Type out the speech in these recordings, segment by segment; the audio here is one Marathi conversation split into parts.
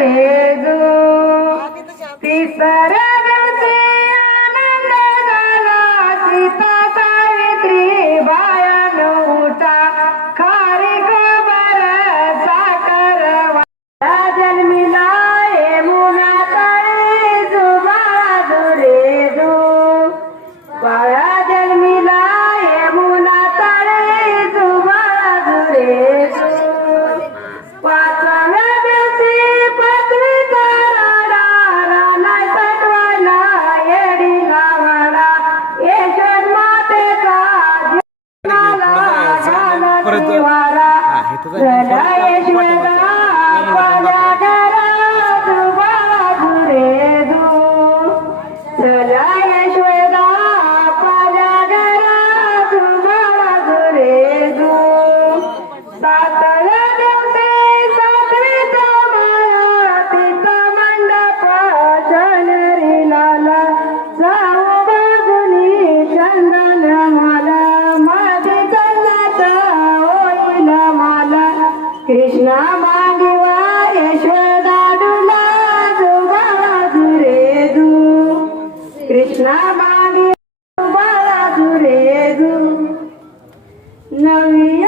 లేదు. తీసర मिळतं हा हे तुझा कृष्णा मागे नवी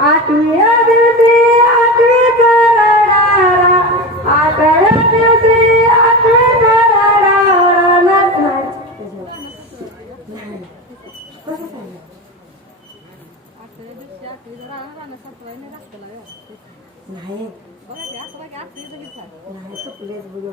आठवी दिवशी आठवी करणारा आठव्या दिवशी आठवी करणारा नाही. चुकलेच बघा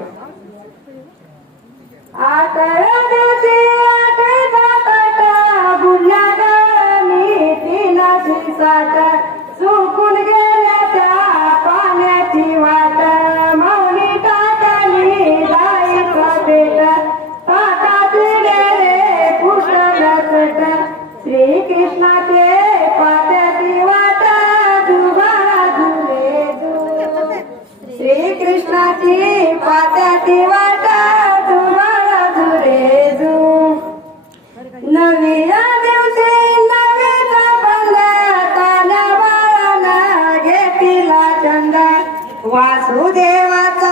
वासुदेवाचा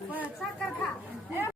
का चाललाय माझा? बस की